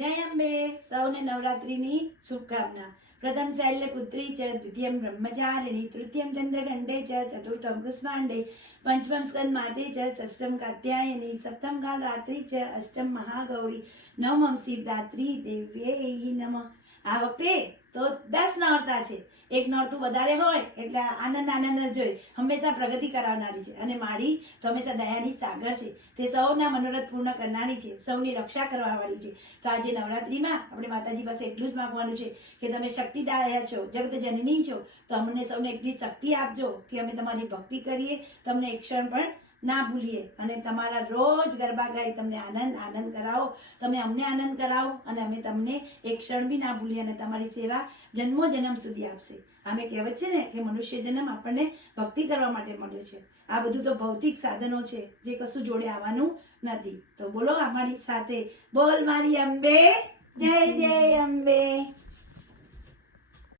જય અંબે. સૌને નવરાત્રીની શુભકામના. પ્રથમ શૈલ્યપુત્રી ચ, દ્વિતીયમ બ્રહ્મચારિણી, તૃતીયમ ચંદ્રઘંટે ચ, ચતુર્થમ કુષ્માંડે, પંચમમ સ્કંદ માતે ચ, ષષ્ઠમ કાત્યાયની, સપ્તમ કાલ રાત્રિ ચ, અષ્ટમ મહાગૌરી, નવમમ શિવદાત્રી દેવ્યે નમઃ. આ વખતે તો 10 નોરતા છે. એક નોરતું વધારે હોય એટલે આનંદ જ જોઈ, હંમેશા પ્રગતિ કરાવનારી છે. અને માળી તો હંમેશા દયાની સાગર છે. તે સૌના મનોરથ પૂર્ણ કરનારી છે, સૌની રક્ષા કરવા વાળી છે. તો આજે નવરાત્રીમાં આપણે માતાજી પાસે એટલું જ માંગવાનું છે કે તમે શક્તિદાયા છો, જગત જનની છો, તો અમને સૌને એટલી શક્તિ આપજો કે અમે તમારી ભક્તિ કરીએ, તમને એક ક્ષણ પણ ના ભૂલીએ અને તમારા રોજ ગરબા ગાઈ તમને આનંદ કરાવો, તમે અમને આનંદ કરાવો અને અમે તમને એક ક્ષણ બી ના ભૂલીએ અને તમારી સેવા જન્મો જન્મ સુધી આપશે. આમે કહેવત છે ને કે મનુષ્ય જન્મ આપણને ભક્તિ કરવા માટે મળ્યો છે. આ બધું તો ભૌતિક સાધનો છે જે કશું જોડે આવવાનું નથી. તો બોલો અમારી સાથે, બોલ મારી અંબે, જય જય અંબે.